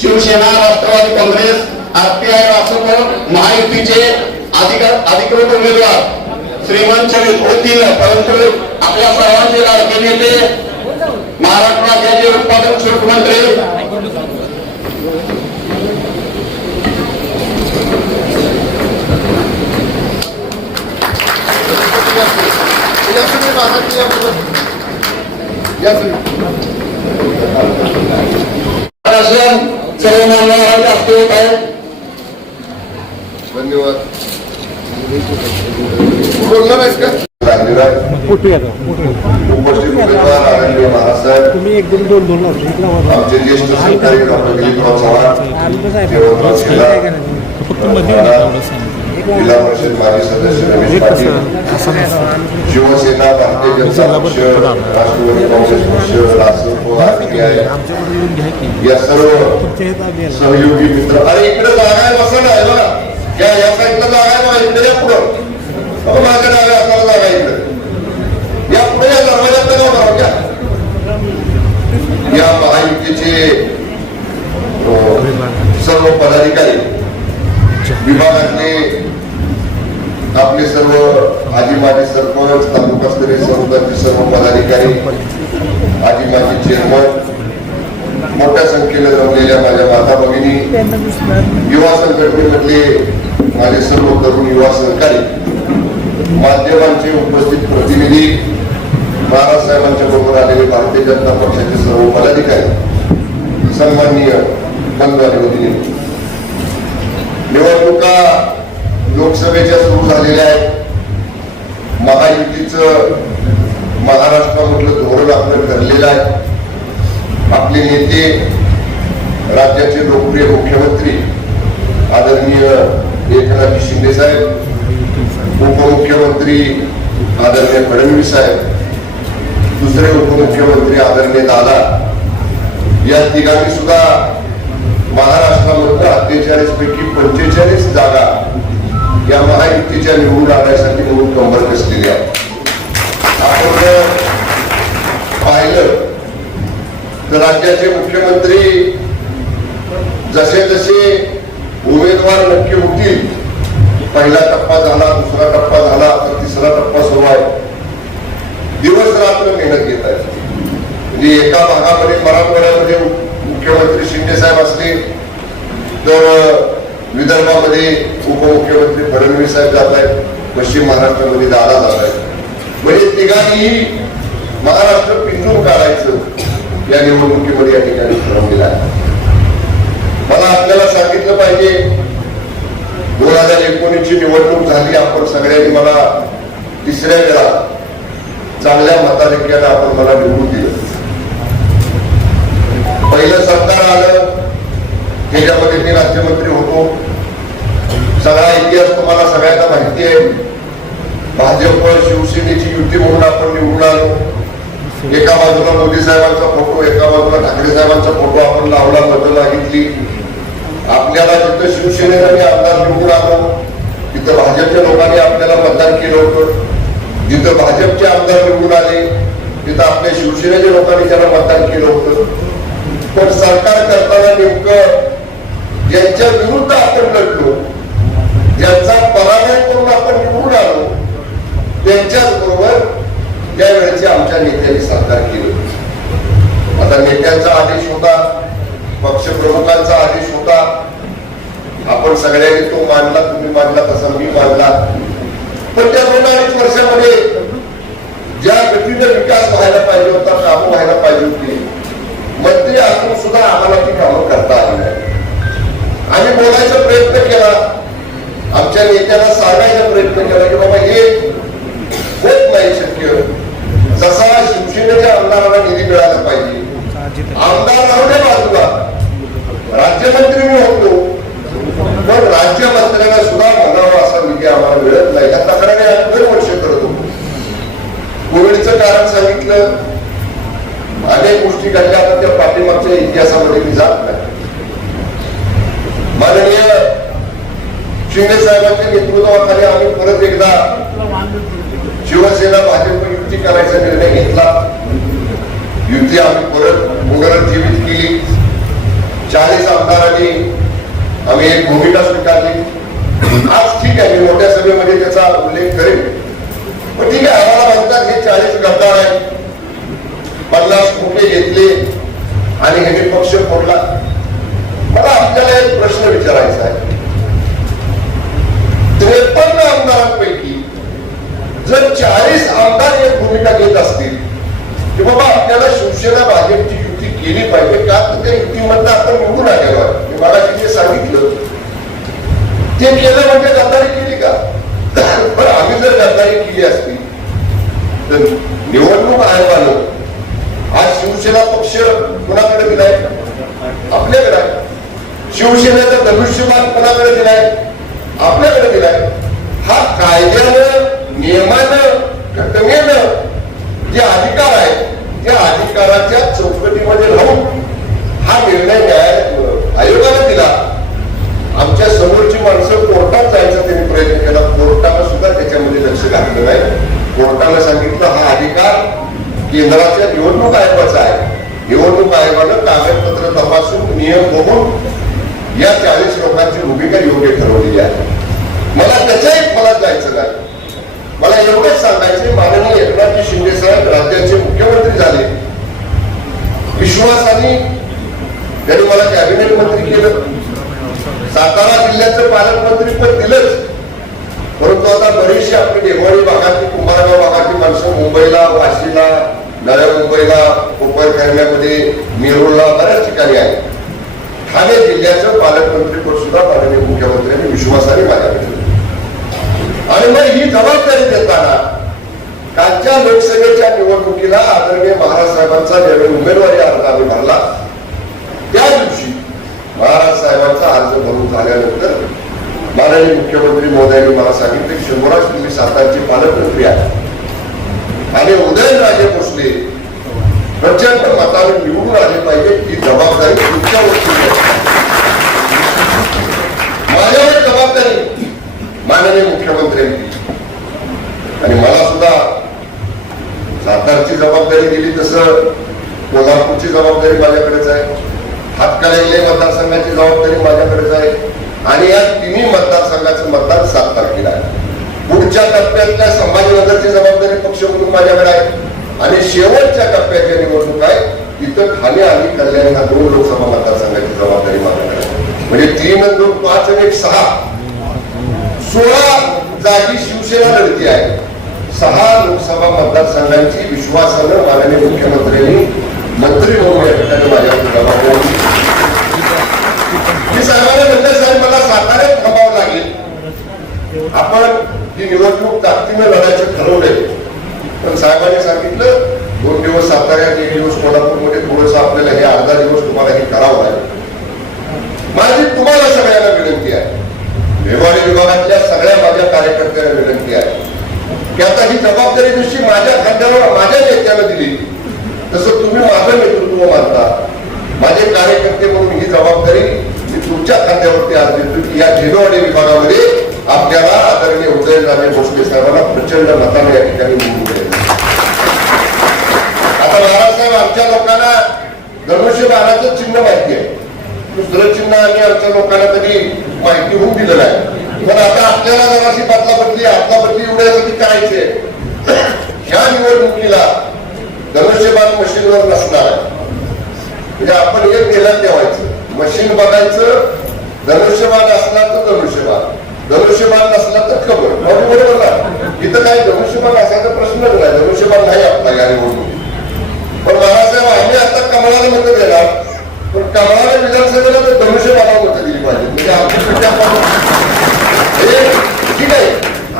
Shiv Sena Rashtrawadi Congress RPI Rasap महायुतीचे अधिकृत उमेदवार श्रीमंत होतील परंतु आपल्या सर्वांचे लाडके नेते महाराष्ट्र राज्याचे उत्पादन शुल्क मंत्री धन्यवाद. बोलणार आहेस का? उपस्थित उमेदवार इकडे वाजवा. आमचे ज्येष्ठ सहकारी डॉक्टर दिलीपराव चव्हाण देवराव जिल्हा परिषद माजी सदस्य रमेश पाटील. शिवसेना भारतीय जनता पक्ष राष्ट्रवादी काँग्रेस पक्ष या सर्व. सहयोगी मित्र अरे इकडे जागा बसा ना या साईडला जागा इकडे पुढं. माझ्या डाव्या हाताला जागा आहे इकडे या पुढे या दरवाजात नाव करा या महायुतीचे सर्व पदाधिकारी विभागातले आपले सर्व आजी माजी सरपंच तालुकास्तरीय संस्थांचे सर्व पदाधिकारी आजी माजी चेअरमन मोठ्या संख्येने जमलेल्या माझ्या माता भगिनी युवा संघटनेमधले माझे सर्व तरुण युवा सहकारी माध्यमांचे उपस्थित प्रतिनिधी महाराज साहेबांच्या बरोबर आलेले भारतीय जनता पक्षाचे सर्व पदाधिकारी सन्माननीय बंधू होती निवडणुका लोकसभेच्या सुरू झालेल्या आहेत. महायुतीचं महाराष्ट्रामधलं धोरण आपलं ठरलेलं आहे. आपले नेते राज्याचे लोकप्रिय मुख्यमंत्री आदरणीय एकनाथजी शिंदे साहेब उपमुख्यमंत्री आदरणीय फडणवीस साहेब दुसरे उपमुख्यमंत्री आदरणीय दादा या तिघांनी सुद्धा महाराष्ट्रामधल्या अठ्ठेचाळीस पैकी पंचेचाळीस जागा या महायुतीच्या निवडून आणण्यासाठी म्हणून कंबर कसलेली आहे. आपण पाहिलं तर राज्याचे मुख्यमंत्री जसे जसे उमेदवार नक्की होतील पहिला टप्पा झाला दुसरा टप्पा झाला तर तिसरा टप्पा सुरू आहे. दिवस रात्र मेहनत घेत आहेत. म्हणजे एका भागामध्ये मराठवाड्यामध्ये मुख्यमंत्री शिंदे साहेब असले तर विदर्भामध्ये उपमुख्यमंत्री फडणवीस साहेब जात आहेत पश्चिम महाराष्ट्रामध्ये दादा जात आहेत. म्हणजे तिघांनीही महाराष्ट्र पिंजून काढायचं या निवडणुकीमध्ये या ठिकाणी ठरवलेलं आहे. मला आपल्याला सांगितलं पाहिजे दोन हजार एकोणीस ची निवडणूक झाली आपण सगळ्यांनी मला तिसऱ्या वेळा चांगल्या मताधिक्याने आपण मला निवडून दिलं. पहिलं सरकार आलं त्याच्यामध्ये मी राज्यमंत्री होतो. सगळा इतिहास तुम्हाला सगळ्यांना माहिती आहे. भाजप शिवसेनेची युती म्हणून आपण निवडून आलो. एका बाजूला मोदी साहेबांचा फोटो एका बाजूला ठाकरे साहेबांचा फोटो आपण लावला मतं मागितली आपल्याला जिथं शिवसेनेला मी आमदार निवडून आलो तिथं भाजपच्या लोकांनी आपल्याला मतदान केलं होतं. जिथं भाजपचे आमदार निवडून आले तिथं आपल्या शिवसेनेच्या लोकांनी त्याला मतदान केलं होतं. पण सरकार करताना नेमकं ज्यांच्या विरुद्ध आपण लढलो ज्यांचा पराभव करून आपण निवडून आलो त्यांच्याच बरोबर त्यावेळेचे आमच्या नेत्यांनी सरकार केलं. आता नेत्यांचा आदेश होता पक्षप्रमुखांचा आदेश होता. आपण सगळ्यांनी तो मानला तुम्ही मानला तसा मी मांडला पण त्या दोन अडीच वर्षामध्ये ज्या गतीचा विकास व्हायला पाहिजे होता कामं व्हायला पाहिजे होती मंत्री असून सुद्धा आम्हाला ती कामं करता आली नाही. आम्ही बोलायचा प्रयत्न केला. आमच्या नेत्याला सांगायचा प्रयत्न केला की बाबा हे होत नाही शक्य. जसा शिवसेनेच्या आमदाराला निधी मिळाला पाहिजे. आमदार राहू बाजूला. राज्यमंत्री मी होतो. पण राज्यमंत्र्यांना सुद्धा म्हणावं असा निधी आम्हाला मिळत नाही या तक्रारी आम्ही दरवर्षी करत होतो. कोविडचं कारण सांगितलं. अनेक गोष्टी घडल्या आता त्या पाठीमागच्या इतिहासामध्ये मी जात नाही. माननीय शिंदे साहेबांच्या नेतृत्वाखाली आम्ही परत एकदा शिवसेना भाजप युती करायचा निर्णय घेतला. युती आम्ही परत जीवित केली. चाळीस आमदारांनी आम्ही एक भूमिका स्वीकारली आज ठीक आहे मी मोठ्या सभेमध्ये त्याचा उल्लेख करेन. पण ठीक आहे आम्हाला म्हणतात हे चाळीस गद्दार आहेत. पन्नास कोटे घेतले आणि हे पक्ष फोडला. मला आपल्याला एक प्रश्न विचारायचा आहे. त्रेपन्न आमदारांपैकी जर चाळीस आमदार एक भूमिका घेत असतील की बाबा आपल्याला शिवसेना भाजपची युती केली पाहिजे का तर त्या युतीमधनं आपण निवडून आलेलो आहे मला तिथे सांगितलं. ते केलं म्हणजे गद्दारी केली का? पण आम्ही जर गद्दारी केली असती तर निवडणूक आयोगानं आज शिवसेना पक्ष कुणाकडे दिलाय? आपल्याकडे आहे. शिवसेनेचा धनुष्यमान कोणाकडे दिलाय? आपल्याकडे दिलाय. हा कायद्यानं नियमानं घटनेनं जे अधिकार आहेत त्या अधिकाराच्या चौकटीमध्ये राहून हा निर्णय न्याय आयोगाने नियम बघून या चाळीस लोकांची भूमिका योग्य ठरवलेली आहे. मला त्याच्याही फलात जायचं नाही. मला एवढंच सांगायचे माननीय एकनाथजी शिंदे साहेब राज्याचे मुख्यमंत्री झाले. विश्वासाने त्यांनी मला कॅबिनेट मंत्री केलं. सातारा जिल्ह्याचं पालकमंत्री पण दिलंच. परंतु आता बरीचशी आपली देवाळी भागातली कुंभारगाव भागातली माणसं मुंबईला वाशीला नव्या मुंबईला कोपर करण्यामध्ये बऱ्याच ठिकाणी आहे ठाणे जिल्ह्याचं पालकमंत्री पद सुद्धा माननीय मुख्यमंत्र्यांनी विश्वासाने माझ्याकडे आणि मग ही जबाबदारी देताना कालच्या लोकसभेच्या निवडणुकीला आदरणीय महाराज साहेबांचा ज्यावेळी उमेदवारी अर्ज आम्ही भरला. त्या दिवशी महाराज साहेबांचा अर्ज भरून झाल्यानंतर माननीय मुख्यमंत्री मोदयांनी मला सांगितले की शंभराज तुम्ही सातारचे पालकमंत्री आहे आणि उदयनराजे भोसले प्रचंड मताने निवडून आले पाहिजे ही जबाबदारी तुमच्यावरती आहे. माझ्यावर जबाबदारी माननीय मुख्यमंत्र्यांनी आणि मला सुद्धा सातारची जबाबदारी दिली तसं कोल्हापूरची जबाबदारी माझ्याकडेच आहे. हातकणंगले मतदारसंघाची जबाबदारी माझ्याकडेच आहे. आणि या तिन्ही मतदारसंघाचं मतदान सात तारखेला आहे. पुढच्या टप्प्यातल्या संभाजीनगरची जबाबदारी पक्ष म्हणून माझ्याकडे आहे. आणि शेवटच्या टप्प्याच्या निवडणूक आहे इथं ठाणे आणि कल्याण ह्या दोन लोकसभा मतदारसंघाची जबाबदारी माझ्याकडे म्हणजे तीन दोन पाच आणि एक सहा. सोळा जागी शिवसेना लढती आहे. सहा लोकसभा मतदारसंघांची विश्वासानं माननीय मुख्यमंत्र्यांनी मंत्री म्हणून या ठिकाणी माझ्यावर जबाबदारी मी साहेबांना म्हणते साहेब मला साताऱ्यात थांबावं लागेल. आपण ही निवडणूक ताकदीनं लढायचं ठरवलंय. पण साहेबांनी सांगितलं दोन दिवस साताऱ्यात एक दिवस कोल्हापूरमध्ये थोडस आपल्याला हे अर्धा दिवस तुम्हाला हे करावं लागेल. माझी तुम्हाला सगळ्यांना विनंती आहे. व्यवहारी विभागातल्या सगळ्या माझ्या कार्यकर्त्यांना विनंती आहे. की आता ही जबाबदारी जशी माझ्या खांद्यावर माझ्या नेत्याला दिली तसं तुम्ही माझं नेतृत्व मानता. माझे कार्यकर्ते म्हणून ही जबाबदारी मी तुमच्या खांद्यावरती आज देतो की या झिरोवाडी विभागामध्ये आपल्याला आदरणीय उदयनराजे भोसले साहेबांना प्रचंड मताने या ठिकाणी निवडून साहेब आमच्या लोकांना धनुष्य बाणाचं चिन्ह माहिती आहे. दुसरं चिन्ह आम्ही आमच्या लोकांना कधी माहिती होऊन दिलेलं आहे. पण आता आपल्याला जराशी बदला बदली आपला बदली एवढ्यासाठी करायचे ह्या निवडणुकीला धनुष्यबाण मशीनवर नसणार आहे. म्हणजे आपण हे केलं ठेवायचं. मशीन बघायचं धनुष्यबाण असला तर धनुष्यबाण धनुष्यबाण नसला तर खबर. बरोबर ना? इथं काही धनुष्यबाण असायचा प्रश्नच नाही. धनुष्यबाण नाही आपला या निवडणुकीत. पण बाळासाहेब आम्ही आता कमळाला मत देणार. पण कमळाला विधानसभेला तर धनुष्यबाणाला मत दिली पाहिजे. म्हणजे आमची ठीक आहे.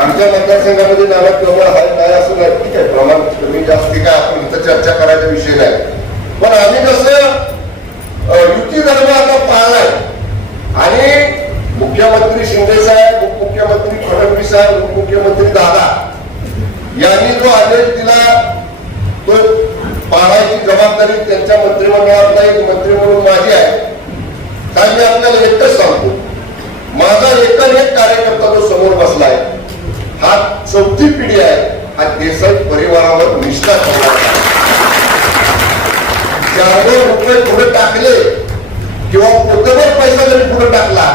आमच्या मतदारसंघामध्ये नावा कमळ आहे काय असं नाही. ठीक आहे प्रमाण कमी जास्त काय आपण इथं चर्चा करायचा विषय नाही. पण आम्ही कसं युती धर्म आता पाळलाय. आणि मुख्यमंत्री शिंदे साहेब उपमुख्यमंत्री फडणवीस साहेब उपमुख्यमंत्री दादा यांनी जो आदेश दिला तो पाळायची जबाबदारी त्यांच्या मंत्रिमंडळातला एक मंत्री म्हणून माझी आहे. काल मी आपल्याला एकच सांगतो. माझा एकच एक कार्यकर्ता जो समोर बसलाय हा चौथी पिढी आहे. हा देसाई परिवारावर निष्ठा ठेवला रुपये पुढे टाकले किंवा पोतभर पैसा जरी पुढे टाकला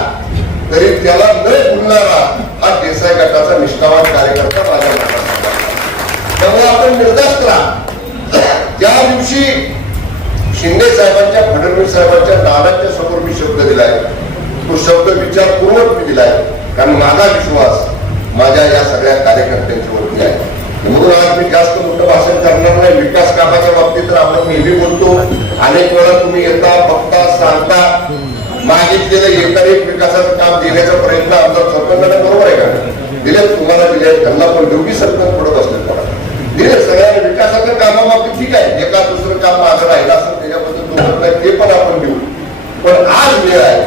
तरी त्याला न भुलणारा हा देसाई गटाचा निष्ठावान कार्यकर्ता माझ्या त्यामुळे आपण निर्धास्त राहा. त्या दिवशी शिंदे साहेबांच्या फडणवीस साहेबांच्या दादाच्या समोर मी शब्द दिलाय तो शब्द विचारपूर्वक मी दिलाय कारण माझा विश्वास माझ्या या सगळ्या कार्यकर्त्यांच्यावरती आहे. म्हणून आज मी जास्त मोठं भाषण करणार नाही. विकास कामाच्या बाबतीत तर आपण नेहमी बोलतो. अनेक वेळा तुम्ही येता बघता सांगता. मागितलेलं येता एक विकासाचं काम देण्याचा प्रयत्न आमदार सरपंचाने बरोबर आहे का? दिले तुम्हाला दिले त्यांना पण दोघी सरपंच पुढे बसले पडा दिले सगळ्या विकासाच्या कामाबाबतीत ठीक आहे एका दुसरं काम माझं राहिलं असेल त्याच्याबद्दल दोन नाही ते पण आपण देऊ पण आज वेळ आहे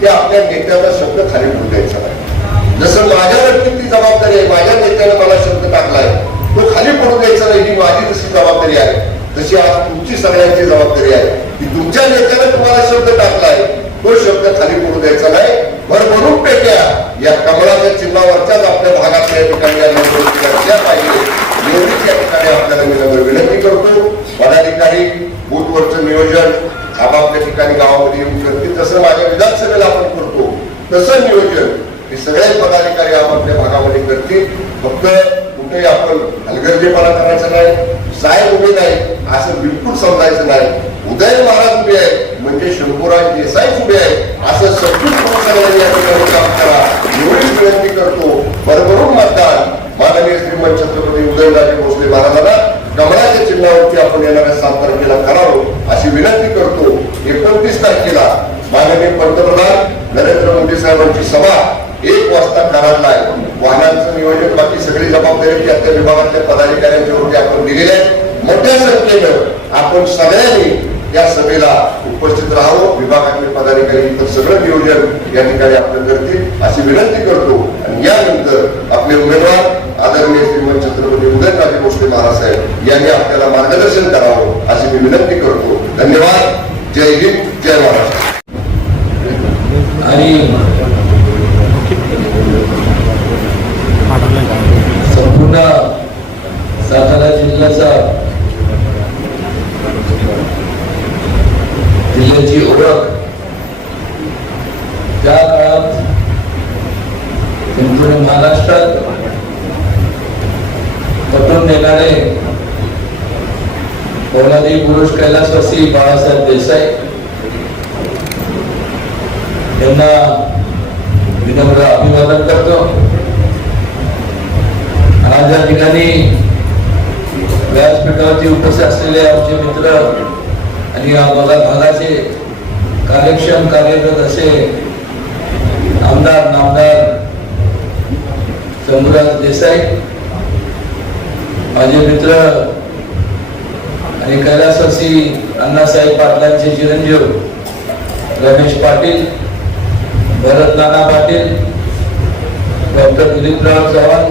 की आपल्या नेत्याचा शब्द खाली पडू द्यायचा नाही. जसं माझ्यावरती ती जबाबदारी आहे माझ्या नेत्याने मला शब्द टाकलाय तो खाली पडू द्यायचा नाही ही माझी जशी जबाबदारी आहे. तशी आज तुमची सगळ्यांची जबाबदारी आहे. की तुमच्या नेत्याने तुम्हाला शब्द टाकलाय तो शब्द खाली पडू द्यायचा नाही. भरभरून पेट्या या कमळाच्या चिन्हावरच्याच आपल्या भागातल्या ठिकाणी या असल्या पाहिजे एवढीच या ठिकाणी आपल्याला मी विनंती करतो. पदाधिकारी बूथवरचं नियोजन आपापल्या ठिकाणी गावामध्ये येऊन करतील. तसं माझ्या विधानसभेला आपण करतो तसं नियोजन हे सगळे पदाधिकारी आपापल्या भागामध्ये करतील. फक्त कुठेही आपण हलगर्जेपणा करायचा नाही साहेब उभे नाही असं बिलकुल समजायचं नाही. उदय महाराज उभे आहेत म्हणजे शंभूराज देसाई उभे आहेत असं सगळी सगळ्यांनी या ठिकाणी काम करा. एवढीच विनंती करतो. भरभरून मतदान. माननीय श्रीमंत छत्रपती उदयनराजे भोसले महाराजांना. कमळाच्या चिन्हावरती आपण येणाऱ्या सात तारखेला करावं अशी विनंती करतो. एकोणतीस तारखेला माननीय पंतप्रधान नरेंद्र मोदी साहेबांची सभा एक वाजता करायला आहे वाहनांचं नियोजन बाकी सगळी जबाबदारी त्या त्या विभागातल्या पदाधिकाऱ्यांच्या वरती आपण दिलेली आहे. मोठ्या संख्येनं आपण सगळ्यांनी या सभेला उपस्थित राहावं. विभागातले पदाधिकारी इतर सगळं नियोजन या ठिकाणी आपण करतील अशी विनंती करतो. आणि यानंतर आपले उमेदवार आदरणीय श्रीमंत छत्रपती उदयनराजे भोसले महाराज साहेब यांनी आपल्याला मार्गदर्शन करावं अशी मी विनंती करतो. धन्यवाद. जय हिंद. जय महाराष्ट्र. आणि संपूर्ण सातारा जिल्ह्याचा जिल्ह्याची ओळख त्या काळात संपूर्ण महाराष्ट्रात पटवून देणारे पोलादी पुरुष कैलासवासी बाळासाहेब देसाई यांना विनम्र अभिवादन करतो आज या ठिकाणी व्यासपीठावरती उपस्थित असलेले आमचे मित्र आणि या भागा भागाचे कार्यक्षम कार्यरत असे आमदार नामदार शंभूराज देसाई माझे मित्र आणि श्री अण्णासाहेब पाटलांचे चिरंजीव रमेश पाटील भरत नाना पाटील डॉक्टर दिलीपराव चव्हाण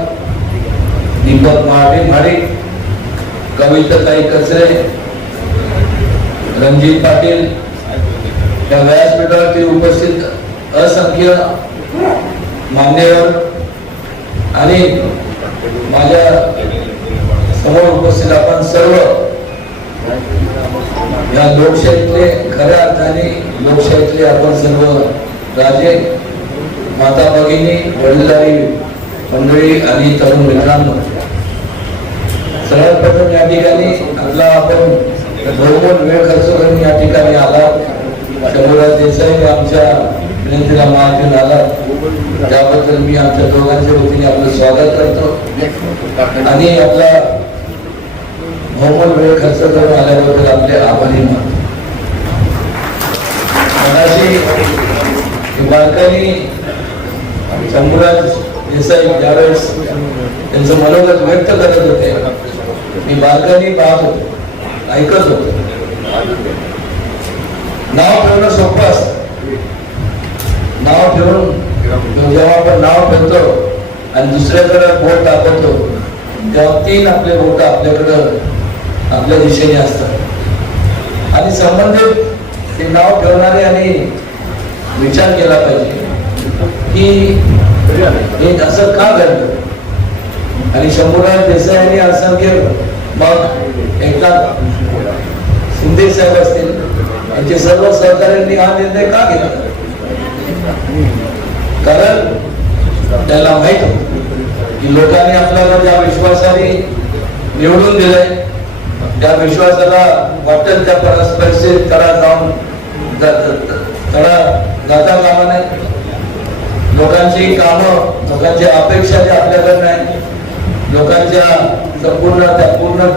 दीपक महाडे म्हाडे कविताताई कचरे रणजित पाटील या व्यासपीठावरती उपस्थित असंख्य मान्यवर आणि माझ्यासमोर उपस्थित आपण सर्व या लोकशाहीतले खऱ्या अर्थाने लोकशाहीतले आपण सर्व राजे माता भगिनी वडीलधारी मंडळी आणि तरुण मित्रांनो सर्वात प्रथम या ठिकाणी आपला आपण बहुमोल वेळ खर्च करून या ठिकाणी आला. शंभूराज देसाई आमच्या विनंतीला मान देऊन आला. त्याबद्दल मी आमच्या दोघांच्या वतीने आपलं स्वागत करतो. आणि आपला बहुमोल वेळ खर्च करून आल्याबद्दल आपले आभारी मानतो मगाशी बालकांनी शंभूराज देसाई ज्यावेळेस त्यांचं मनोगत व्यक्त करत होते मी बालकांनी पाहत होतो ऐकत होतो. नाव ठेवणं सोपं असतं. नाव ठेवून जेव्हा आपण नाव ठेवतो आणि दुसऱ्याकडे बोट दाखवतो तेव्हा तीन आपले बोट आपल्याकडं आपल्या दिशेने असतात. आणि संबंधित ते नाव ठेवणारे आणि विचार केला पाहिजे की हे असं का घडलं? आणि शंभूराज देसाई आणि असंख्य मग एकदा शिंदे साहेब असतील यांचे सर्व सहकार्यांनी हा निर्णय का घेतला? कारण त्याला माहीत की लोकांनी आपल्याला ज्या विश्वासाने निवडून दिलंय त्या विश्वासाला वाटेल त्या परिस्थितीत तडा जाऊन तडा जाता कामा नाही लोकांची कामं लोकांची अपेक्षा जी आपल्याकडे नाही. लोकांच्या संपूर्ण त्या पूर्ण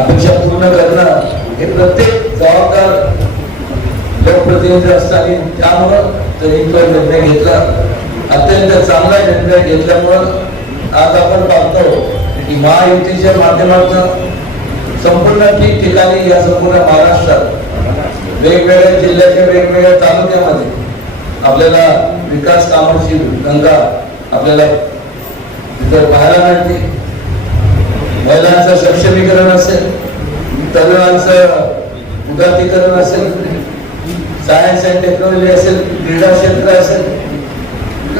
अपेक्षा पूर्ण करणं हे प्रत्येक जबाबदार लोकप्रतिनिधी असतात त्यामुळं त्यांनी तो निर्णय घेतला. अत्यंत चांगला निर्णय घेतल्यामुळं आज आपण पाहतो की महायुतीच्या माध्यमातून संपूर्ण ठिकठिकाणी या संपूर्ण महाराष्ट्रात वेगवेगळ्या जिल्ह्याच्या वेगवेगळ्या तालुक्यामध्ये आपल्याला विकास कामाची गंगा आपल्याला तिथं पाहायला मिळते. महिलांचं सक्षमीकरण असेल तरुणांचं उदातीकरण असेल सायन्स अँड टेक्नॉलॉजी असेल क्रीडा क्षेत्र असेल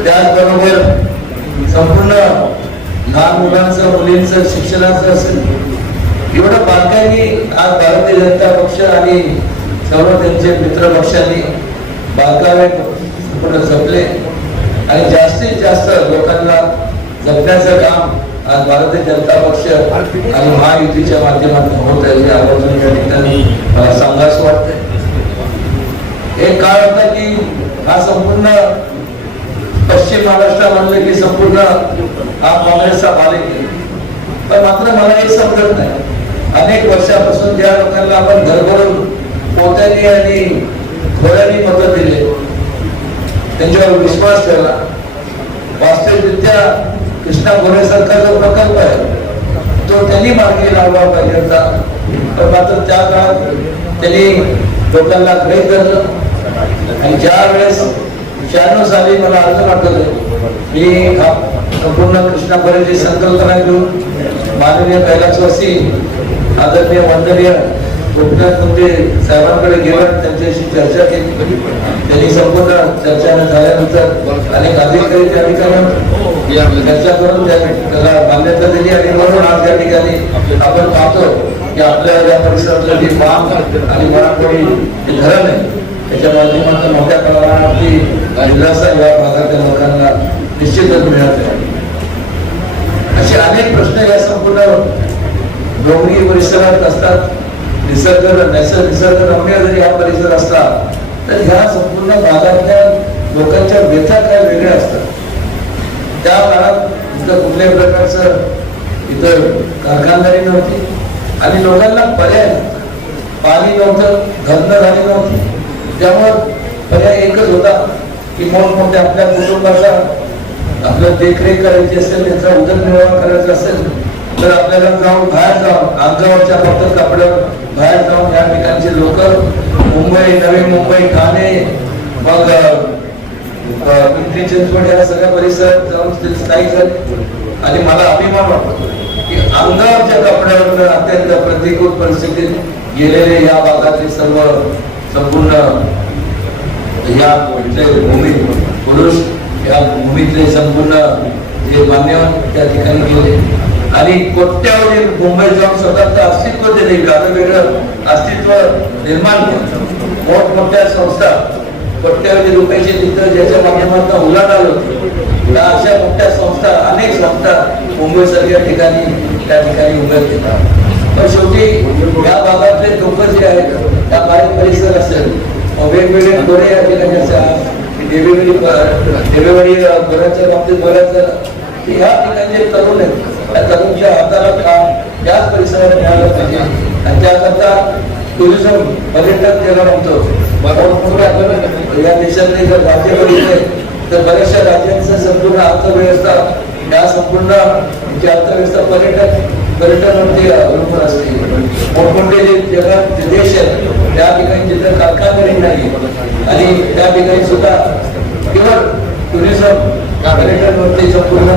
त्याचबरोबर संपूर्ण लहान मुलांचं मुलींचं शिक्षणाचं असेल एवढं बारकाईने आज भारतीय जनता पक्ष आणि सर्व त्यांचे मित्र पक्षांनी बारकावे पूर्ण जपले आणि जास्तीत जास्त लोकांना जपण्याचं काम आज भारतीय जनता पक्ष आणि महायुतीच्या माध्यमातून होत आहे. हे आवर्जून या ठिकाणी मला सांगावंसं वाटतंय. एक काळ होता की हा संपूर्ण पश्चिम महाराष्ट्र म्हणलं की संपूर्ण हा काँग्रेसचा मालिक आहे. पण मात्र मला हे समजत नाही. अनेक वर्षापासून ज्या लोकांना आपण घरभरून पोत्याने आणि घोड्यानी मत दिले त्यांच्यावर विश्वास ठेवला. वास्तविकरित्या कृष्णा गोरे जो प्रकल्प आहे तो त्यांनी मार्गी लावला पाहिजे होता पण मात्र त्या काळात त्यांनी लोकांना ग्रहित धरलं आणि ज्या वेळेस शहाण्णव साली मला अर्ज पाठवले मी संपूर्ण कृष्णा गोरेची संकल्पना घेऊन माननीय कैलासवासी आदरणीय वंदनीय गोपीनाथ मुंडे साहेबांकडे गेला त्यांच्याशी चर्चा केली. त्यांनी संपूर्ण चर्चा झाल्यानंतर अनेक अधिकारी त्या ठिकाणी. चर्चा करून त्याला मान्यता दिली आणि म्हणून आज त्या ठिकाणी आपण पाहतो की आपल्या या परिसरातलं जे बांध आणि मराठवाडी जे धरण आहे त्याच्या माध्यमातून मोठ्या प्रमाणावरती दिलासा या भागातील लोकांना निश्चितच मिळत आहे. असे अनेक प्रश्न या संपूर्ण डोंगरी परिसरात असतात. निसर्ग नैसर्ग निसर्गरम्य जरी हा परिसर असला तर ह्या संपूर्ण भागातल्या लोकांच्या व्यथा काय वेगळ्या असतात. त्या काळात इथं कुठल्याही प्रकारचं इथं कारखानदारी नव्हती. आणि लोकांना पर्याय पाणी नव्हतं धंद झाली नव्हती. त्यामुळं पर्याय एकच होता की मोठमोठ्या आपल्या कुटुंबाचा आपलं देखरेख करायची असेल त्याचा उदरनिर्वाह करायचा असेल तर आपल्याला जाऊन बाहेर जाऊन अंगावरच्या फक्त कपडे बाहेर जाऊन या ठिकाणचे लोक मुंबई नवी मुंबई ठाणे मग पिंपरी चिंचवड या सगळ्या परिसरात जाऊन ते स्थायिक झाले. आणि मला अभिमान वाटतो की अंगावरच्या कपड्यावर अत्यंत प्रतिकूल परिस्थितीत गेलेले या भागातले सर्व संपूर्ण या इथले भूमी पुरुष या भूमीतले संपूर्ण जे मान्यवर त्या ठिकाणी गेले. आणि कोट्यावधी मुंबईत जाऊन स्वतःच अस्तित्व दिले वेगळं अस्तित्व निर्माण मोठमोठ्या संस्था कोट्यावधी रुपयाचे तिथं ज्याच्या माध्यमातून उलाढाल होती. त्या अशा मोठ्या संस्था अनेक संस्था मुंबई सारख्या ठिकाणी त्या ठिकाणी उभ्या केल्या पण शेवटी या भागातले लोक जे आहेत त्या बाहेर परिसर असेल वेगवेगळे गोरे या ठिकाणी असा देवेवाडी देवेवाडी गोऱ्याच्या बाबतीत बोलायचं या ह्या ठिकाणी तरुण आहेत त्या तरुणच्या हाताला काम याच परिसरात मिळालं पाहिजे. आणि त्याकरता टुरिझम पर्यटन ज्याला म्हणतो या देशातले जर राज्य बघितले तर बऱ्याचशा राज्यांचं संपूर्ण अर्थव्यवस्था या संपूर्ण म्हणजे अर्थव्यवस्था पर्यटन पर्यटनावरती अवलंबून असते. मोठमोठे जे जगात देश आहेत त्या ठिकाणी जिथं कारखानदारी नाही आणि त्या ठिकाणी सुद्धा केवळ टुरिझम पर्यटनवरती संपूर्ण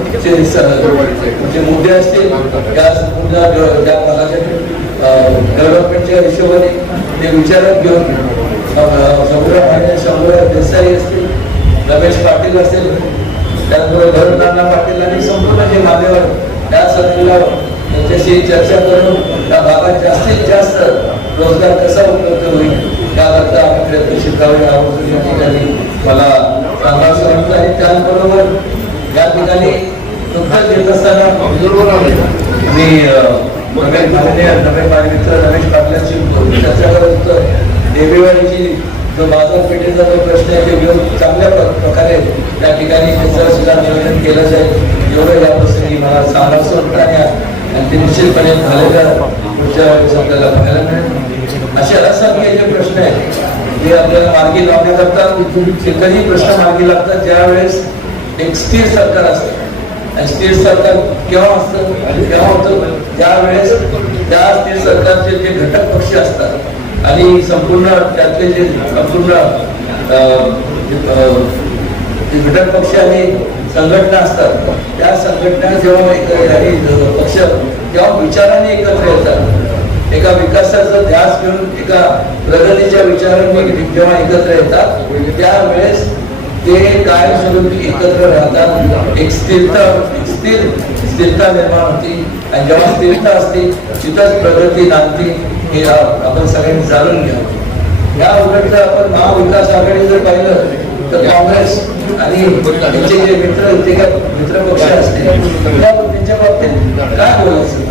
जे मुद्दे असतील त्या संपूर्ण त्या भागाच्या डेव्हलपमेंटच्या हिशोबाने ते विचारात घेऊन अं, समुद्र शंभर देसाई असतील रमेश पाटील असेल त्याचबरोबर भरत नाना पाटील आणि संपूर्ण जे मान्यवर त्या सगळ्यांना त्यांच्याशी चर्चा करून त्या भागात जास्तीत जास्त रोजगार कसा उपलब्ध होईल त्याकरता आम्ही प्रयत्नशील करावे या ठिकाणी मला सांगावं वाटतं आणि त्याचबरोबर या ठिकाणी नुकतंच येत असताना मी अं, नवे नवे मित्र रमेश पाटलांशी चर्चा देवीवाडीची जो बाजारपेठेचा जो प्रश्न आहे तो घेऊन चांगल्या प्रकारे त्या ठिकाणी त्याचं सुद्धा नियोजन केलं जाईल. एवढं या प्रसंगी मला सांगायचं वाटतं आणि आणि ते निश्चितपणे झालेल्या पुढच्या वेळेस आपल्याला पाहायला मिळेल. असे असंख्य जे प्रश्न आहेत ते आपल्याला मार्गी लावण्याकरता ते प्रश्न मार्गी लागतात. ज्यावेळेस एक स्थिर सरकार असते स्थिर सरकार केव्हा असतं? केव्हा होतं? त्यावेळेस त्या स्थिर सरकारचे जे घटक पक्ष असतात आणि संपूर्ण त्यातले जे संपूर्ण घटक पक्ष आणि संघटना असतात त्या संघटना जेव्हा एक- आणि पक्ष तेव्हा विचाराने एकत्र येतात. एका विकासाचा ध्यास घेऊन एका प्रगतीच्या विचारांनी जेव्हा एकत्र येतात त्यावेळेस ते कायमस्वरूपी एकत्र राहतात. एक स्थिरता स्थिर स्थिरता निर्माण होती. आणि जेव्हा स्थिरता असते तिथंच प्रगती नांदते. हे आपण सगळ्यांनी जाणून घ्या. या उलट जर आपण महाविकास आघाडी जर पाहिलं तर काँग्रेस आणि त्यांचे जे मित्र ते काय मित्र पक्ष असतील? त्यांच्या बाबतीत काय बोलायचं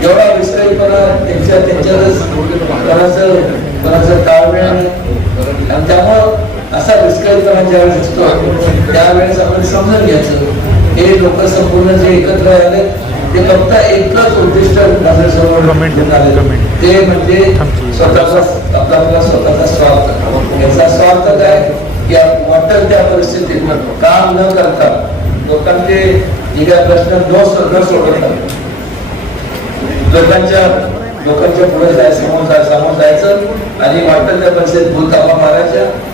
जेवढा विस्कळीपणा त्यांच्या त्यांच्यातच कोणाचं कोणाचं ताळमेळ आणि त्यामुळं असा विस्कळीपणा ज्यावेळेस असतो. त्यावेळेस आपण समजून घ्यायचं. हे लोक संपूर्ण जे एकत्र आले ते फक्त एकच उद्दिष्ट माझ्यासमोर. ते म्हणजे स्वतःचा आपला स्वतःचा स्वार्थ. याचा स्वार्थ काय? की वाटेल त्या परिस्थितीत काम न करता लोकांचे जे प्रश्न न सो- न सोडवता लोकांच्या लोकांच्या पुढे जाय समोर जाय समोर जायचं आणि वाटतं त्या परिस्थितीत भूलतापा मारायच्या.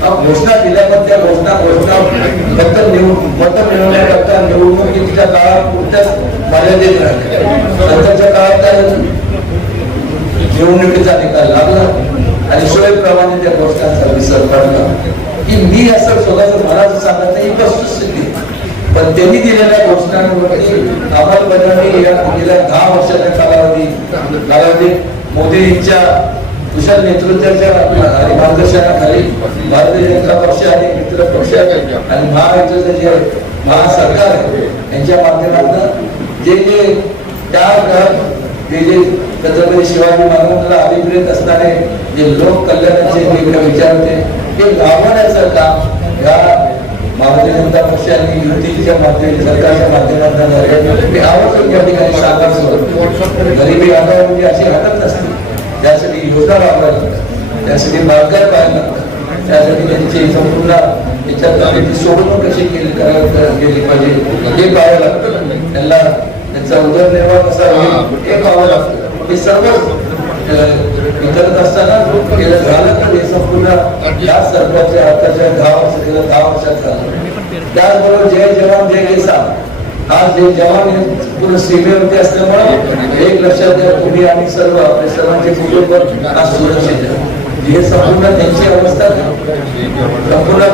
घोषणा दिल्या पण त्या घोषणा घोषणा फक्त निवड मत मिळवण्याकरता निवडणुकीच्या काळात पुरत्याच मर्यादित राहिल्या. नंतरच्या काळात काय निवडणुकीचा निकाल लागला आणि सोयीप्रमाणे त्या घोषणांचा विसर पडला. की मी असं स्वतःच मनाचं सांगत नाही ही वस्तुस्थिती पण त्यांनी दिलेल्या घोषणांवरती अंमलबजावणी या गेल्या दहा वर्षाच्या कालावधी कालावधीत मोदींच्या कुशल नेतृत्वाच्या आणि मार्गदर्शनाखाली भारतीय जनता पक्ष आणि मित्र पक्ष आणि महायुतीचं जे महासरकार आहे यांच्या माध्यमातून जे जे त्या जे जे छत्रपती शिवाजी महाराजांना अभिप्रेत असणारे जे लोक कल्याणाचे वेगळे विचार होते ते लावण्याचं काम या भारतीय जनता पक्ष आणि युतीच्या माध्यम सरकारच्या माध्यमातून झाले मी आवर्जून या ठिकाणी सांगायचं गरिबी हटाव म्हणजे अशी हटत नसते. त्यासाठी योजना राबवायला लागतात त्यासाठी मार्गात पाहायला लागतात त्यासाठी त्यांची संपूर्ण याच्यात ती सोडवणूक कशी केली करायला गेली पाहिजे. हे पाहावं लागतं त्यांना त्यांचा उदरनिर्वाह कसा होईल हे. पाहावं लागतं. हे सर्व करत असताना गेलं झालं तर हे संपूर्ण या सरकारच्या आताच्या दहा वर्ष गेल्या दहा वर्षात झालं त्याचबरोबर जय जवान जय किसान. आज जे जवान पूर्ण सीमेवरती असल्यामुळे एक लक्षात द्या तुम्ही आणि सर्व आपले सर्वांचे कुटुंब आज सुरक्षित हे संपूर्ण त्यांची अवस्था संपूर्ण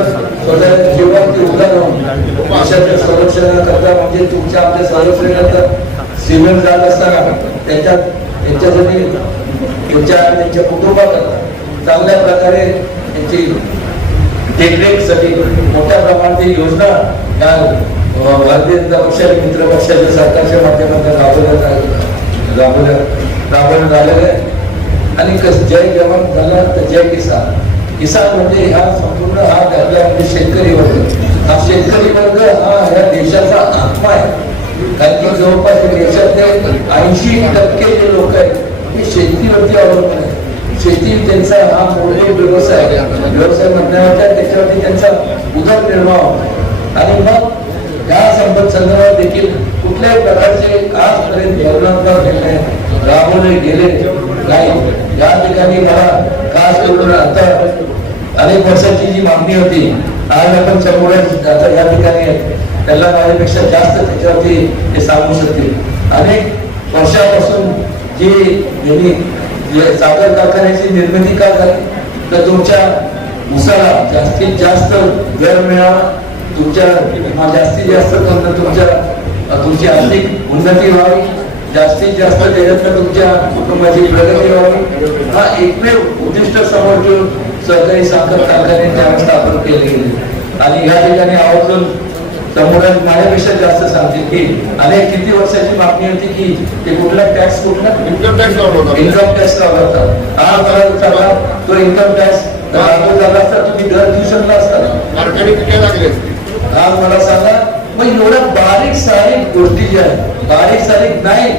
देशाच्या संरक्षणाकरता म्हणजे तुमच्या आपल्या संरक्षणाकरता सीमेवर जात असताना त्यांच्या त्यांच्यासाठी त्यांच्या त्यांच्या कुटुंबाकरता चांगल्या प्रकारे त्यांची देखरेखसाठी मोठ्या प्रमाणात योजना तयार अं, भारतीय जनता पक्षाने मित्र पक्षाच्या सरकारच्या माध्यमातून राबवण्यात राबवल्या राबवण्यात आलेलं आहे आणि कस जय जवान झाला तर जय किसान. किसान म्हणजे हा संपूर्ण हा आपल्या म्हणजे शेतकरी वर्ग. हा शेतकरी वर्ग हा या देशाचा आत्मा आहे. कारण की जवळपास देशातले ऐंशी टक्के जे लोक आहेत हे शेतीवरती अवलंबून आहे शेती त्यांचा हा मोठे व्यवसाय आहे. व्यवसाय म्हणण्याच्या त्याच्यावरती त्यांचा उदरनिर्वाह आणि मग या संबंध संदर्भात देखील कुठल्याही प्रकारचे आजपर्यंत धोरणात्मक निर्णय राबवले गेले नाही. या ठिकाणी मला खास करून आता अनेक वर्षाची जी मागणी होती आज आपण समोर आता या ठिकाणी त्याला माझ्यापेक्षा जास्त त्याच्यावरती हे सांगू शकतील. अनेक वर्षापासून जी यांनी जे साखर कारखान्याची निर्मिती का झाली तर तुमच्या उसाला जास्तीत जास्त दर मिळावा तुमच्या हा जास्तीत जास्त तुमचं तुमच्या तुमची आर्थिक उन्नती व्हावी जास्तीत जास्त त्याच्यातनं तुमच्या कुटुंबाची प्रगती व्हावी. हा एकमेव उद्दिष्ट समोर ठेवून सहकारी साखर कारखाने त्यावेळेस स्थापन केले गेले. आणि या ठिकाणी आवर्जून समोर माझ्यापेक्षा जास्त सांगते की अनेक किती वर्षाची मागणी होती की ते कुठला टॅक्स कुठला? इन्कम टॅक्स इन्कम टॅक्स लावला होता मला सांगा तो इन्कम टॅक्स लागू झाला असता तुम्ही दर देऊ शकला असता. कारखाने किती लागले. असते आज मला सांगा मग एवढ्या बारीक सारीक गोष्टी ज्या आहेत बारीक सारीक नाही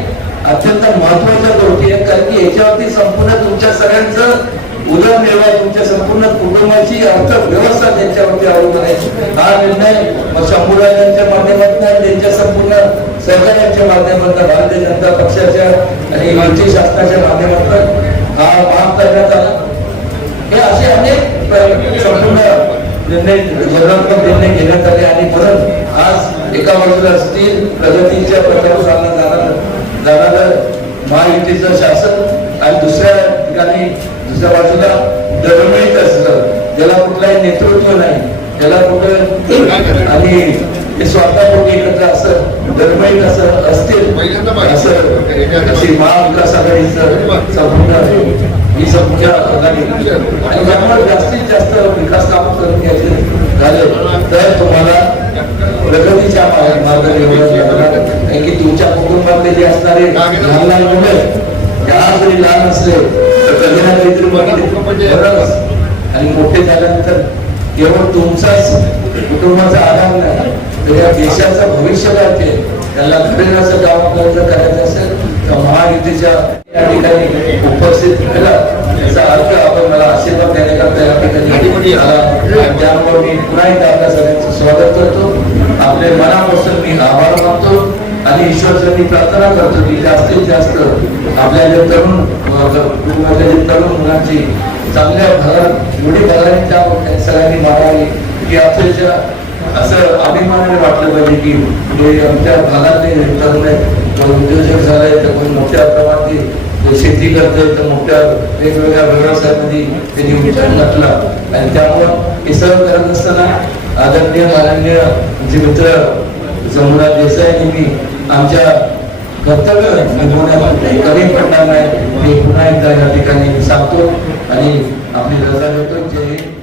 अत्यंत महत्त्वाच्या गोष्टी आहेत कारण की याच्यावरती संपूर्ण तुमच्या सगळ्यांचं उदरनिर्वाह तुमच्या संपूर्ण कुटुंबाची अर्थव्यवस्था त्यांच्यावरती अवलंबून आहे. हा निर्णय मग शंभूराजांच्या माध्यमातून आणि त्यांच्या संपूर्ण सहकार्यांच्या माध्यमातून भारतीय जनता पक्षाच्या आणि राज्य शासनाच्या माध्यमातून हा माफ करण्यात आला. हे असे अनेक संपूर्ण निर्णय घेण्यात आले. आणि म्हणून आज एका बाजूला स्थिर प्रगतीच्या पथावर चाललं जाणार जाणारं महायुतीचं शासन आणि दुसऱ्या ठिकाणी दुसऱ्या बाजूला दरमित असलं ज्याला कुठलाही नेतृत्व नाही ज्याला कुठं आणि ते स्वतःपोटी एकत्र असं धर्महित असं असतील असं अशी महाविकास आघाडीचं संपूर्ण ही संख्या आणि त्यामुळे जास्तीत जास्त विकास काम करून घ्यायचे झाले. तर तुम्हाला प्रगतीच्या मार्गाने कारण की तुमच्या कुटुंबातले जे असणारे लहान लहान मुलं त्या जरी लहान असले तर कधी ना काहीतरी आणि मोठे झाल्यानंतर केवळ तुमचाच कुटुंबाचा आधार नाही तर या देशाचं भविष्य काय ते त्याला घडवण्याचं काम करायचं असेल समितीच्या या ठिकाणी उपस्थित राहिला याचा अर्थ आपण मला आशीर्वाद देण्याकरता या ठिकाणी आला. त्यामुळे मी पुन्हा एकदा आपल्या सगळ्यांचं स्वागत करतो. आपले मनापासून मी आभार मानतो आणि ईश्वरचरणी प्रार्थना करतो की जास्तीत जास्त आपल्या जे तरुण अ, जे तरुण मुलांची चांगल्या भागात एवढी भागाने त्या सगळ्यांनी मागावी की अक्षरशः असं अभिमानाने वाटलं पाहिजे की हे आमच्या भागातले तरुण आहेत उद्योजक झालाय तर कोणी मोठ्या प्रमाणात शेती करतोय तर मोठ्या वेगवेगळ्या व्यवसायामध्ये त्यांनी उच्चार घातला. आणि त्यामुळं हे सर्व करत असताना आदरणीय माननीय जे मित्र जमुना देसाई मी आमच्या कर्तव्य निभवण्यात कमी पडणार नाही हे पुन्हा एकदा या ठिकाणी सांगतो आणि आपली रजा घेतो जय